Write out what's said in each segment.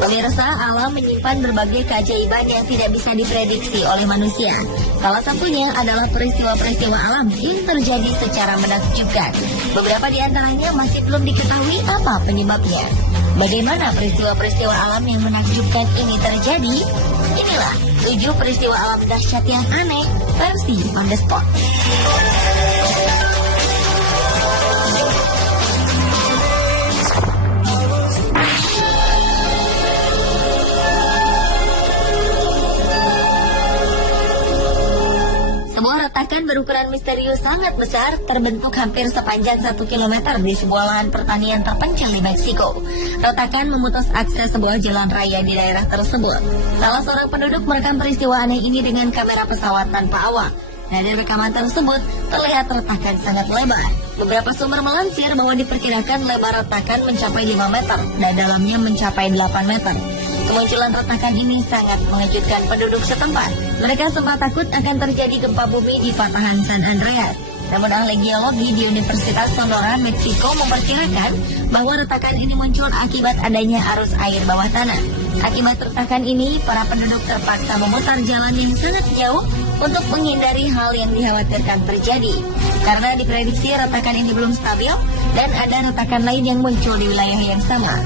Pemirsa, alam menyimpan berbagai keajaiban yang tidak bisa diprediksi oleh manusia. Salah satunya adalah peristiwa-peristiwa alam yang terjadi secara menakjubkan. Beberapa di antaranya masih belum diketahui apa penyebabnya. Bagaimana peristiwa-peristiwa alam yang menakjubkan ini terjadi? Inilah 7 peristiwa alam dahsyat yang aneh versi on the spot. Sebuah retakan berukuran misterius sangat besar terbentuk hampir sepanjang 1 km di sebuah lahan pertanian terpencil di Meksiko. Retakan memutus akses sebuah jalan raya di daerah tersebut. Salah seorang penduduk merekam peristiwa aneh ini dengan kamera pesawat tanpa awak. Dari rekaman tersebut terlihat retakan sangat lebar. Beberapa sumber melansir bahwa diperkirakan lebar retakan mencapai 5 meter dan dalamnya mencapai 8 meter. Kemunculan retakan ini sangat mengejutkan penduduk setempat. Mereka sempat takut akan terjadi gempa bumi di patahan San Andreas. Namun ahli geologi di Universitas Sonora, Meksiko memperkirakan bahwa retakan ini muncul akibat adanya arus air bawah tanah. Akibat retakan ini, para penduduk terpaksa memutar jalan yang sangat jauh untuk menghindari hal yang dikhawatirkan terjadi. Karena diprediksi retakan ini belum stabil dan ada retakan lain yang muncul di wilayah yang sama.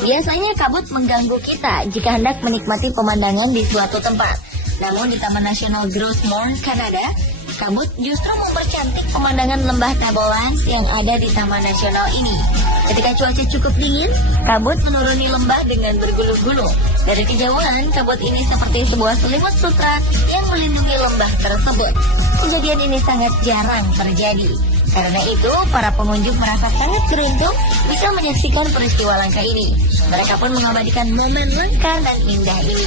Biasanya kabut mengganggu kita jika hendak menikmati pemandangan di suatu tempat. Namun di Taman Nasional Grossmont, Kanada, kabut justru mempercantik pemandangan lembah Tablelands yang ada di Taman Nasional ini. Ketika cuaca cukup dingin, kabut menuruni lembah dengan bergulung-gulung. Dari kejauhan, kabut ini seperti sebuah selimut sutra yang melindungi lembah tersebut. Kejadian ini sangat jarang terjadi. Karena itu, para pengunjung merasa sangat beruntung bisa menyaksikan peristiwa langka ini. Mereka pun mengabadikan momen langka dan indah ini.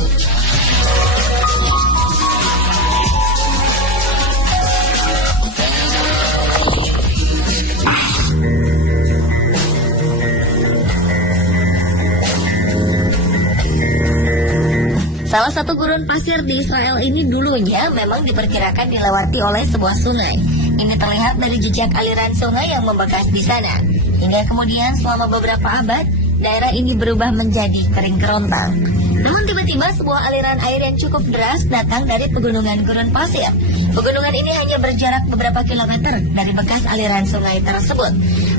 Salah satu gurun pasir di Israel ini dulunya memang diperkirakan dilewati oleh sebuah sungai. Ini terlihat dari jejak aliran sungai yang membekas di sana. Hingga kemudian selama beberapa abad, daerah ini berubah menjadi kering kerontang. Namun tiba-tiba sebuah aliran air yang cukup deras datang dari pegunungan gurun pasir. Pegunungan ini hanya berjarak beberapa kilometer dari bekas aliran sungai tersebut.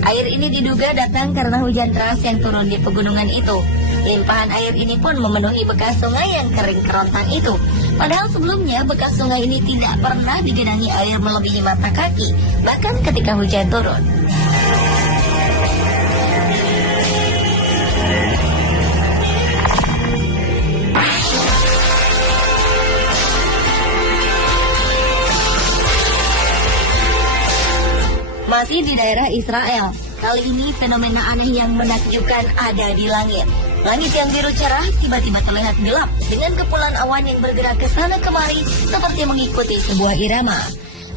Air ini diduga datang karena hujan deras yang turun di pegunungan itu. Limpahan air ini pun memenuhi bekas sungai yang kering kerontang itu. Padahal sebelumnya bekas sungai ini tidak pernah digenangi air melebihi mata kaki, bahkan ketika hujan turun. Masih di daerah Israel, kali ini fenomena aneh yang menakjubkan ada di langit. Langit yang biru cerah tiba-tiba terlihat gelap dengan kepulan awan yang bergerak ke sana kemari seperti mengikuti sebuah irama.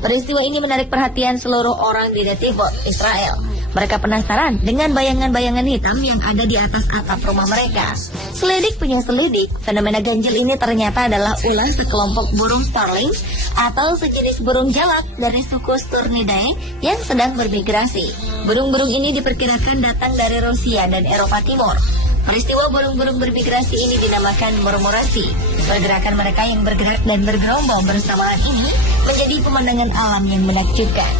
Peristiwa ini menarik perhatian seluruh orang di Netivot, Israel. Mereka penasaran dengan bayangan-bayangan hitam yang ada di atas atap rumah mereka. Selidik punya selidik, fenomena ganjil ini ternyata adalah ulah sekelompok burung starling atau sejenis burung jalak dari suku Sturnidae yang sedang bermigrasi. Burung-burung ini diperkirakan datang dari Rusia dan Eropa Timur. Peristiwa burung-burung bermigrasi ini dinamakan murmurasi. Pergerakan mereka yang bergerak dan bergerombol bersamaan ini menjadi pemandangan alam yang menakjubkan.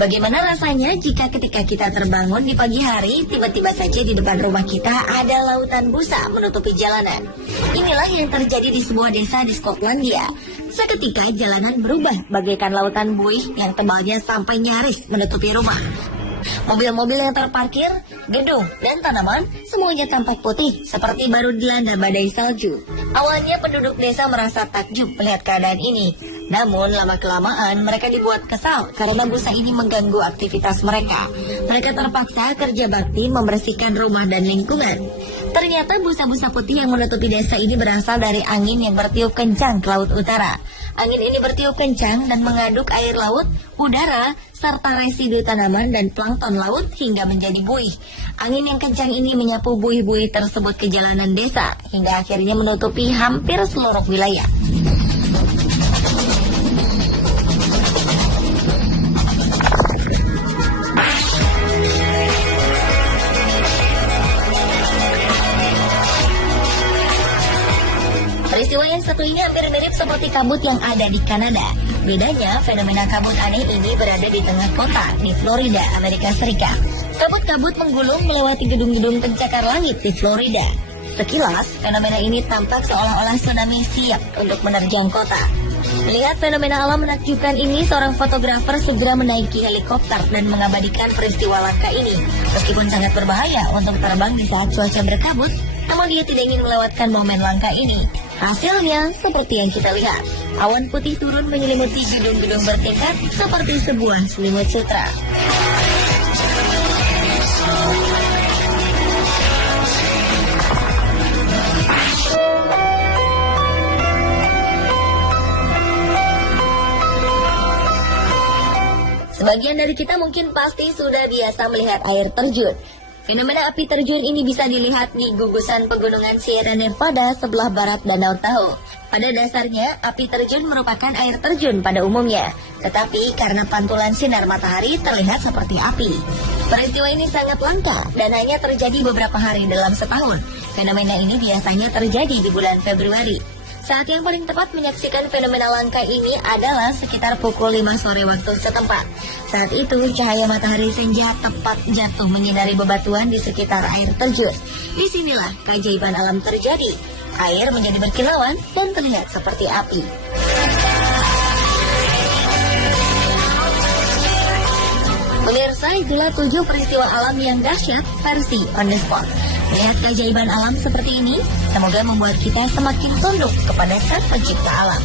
Bagaimana rasanya jika ketika kita terbangun di pagi hari, tiba-tiba saja di depan rumah kita ada lautan busa menutupi jalanan? Inilah yang terjadi di sebuah desa di Skotlandia. Seketika jalanan berubah bagaikan lautan buih yang tebalnya sampai nyaris menutupi rumah. Mobil-mobil yang terparkir, gedung, dan tanaman semuanya tampak putih seperti baru dilanda badai salju. Awalnya penduduk desa merasa takjub melihat keadaan ini. Namun lama-kelamaan mereka dibuat kesal karena busa ini mengganggu aktivitas mereka. Mereka terpaksa kerja bakti membersihkan rumah dan lingkungan. Ternyata busa-busa putih yang menutupi desa ini berasal dari angin yang bertiup kencang ke laut utara. Angin ini bertiup kencang dan mengaduk air laut, udara, serta residu tanaman dan plankton laut hingga menjadi buih. Angin yang kencang ini menyapu buih-buih tersebut ke jalanan desa hingga akhirnya menutupi hampir seluruh wilayah. Peristiwa yang satu ini hampir mirip seperti kabut yang ada di Kanada. Bedanya, fenomena kabut aneh ini berada di tengah kota di Florida, Amerika Serikat. Kabut-kabut menggulung melewati gedung-gedung pencakar langit di Florida. Sekilas, fenomena ini tampak seolah-olah tsunami siap untuk menerjang kota. Melihat fenomena alam menakjubkan ini, seorang fotografer segera menaiki helikopter dan mengabadikan peristiwa langka ini. Meskipun sangat berbahaya untuk terbang di saat cuaca berkabut, namun dia tidak ingin melewatkan momen langka ini. Hasilnya seperti yang kita lihat, awan putih turun menyelimuti gedung-gedung bertingkat seperti sebuah selimut sutra. Sebagian dari kita mungkin pasti sudah biasa melihat air terjun. Fenomena api terjun ini bisa dilihat di gugusan pegunungan Sierra Nevada sebelah barat Danau Tahoe. Pada dasarnya, api terjun merupakan air terjun pada umumnya. Tetapi karena pantulan sinar matahari terlihat seperti api. Peristiwa ini sangat langka dan hanya terjadi beberapa hari dalam setahun. Fenomena ini biasanya terjadi di bulan Februari. Saat yang paling tepat menyaksikan fenomena langka ini adalah sekitar pukul 5 sore waktu setempat. Saat itu, cahaya matahari senja tepat jatuh menyinari bebatuan di sekitar air terjun. Disinilah keajaiban alam terjadi. Air menjadi berkilauan dan terlihat seperti api. Pemirsa, itulah 7 peristiwa alam yang dahsyat versi On The Spot. Melihat keajaiban alam seperti ini, semoga membuat kita semakin tunduk kepada Sang Pencipta alam.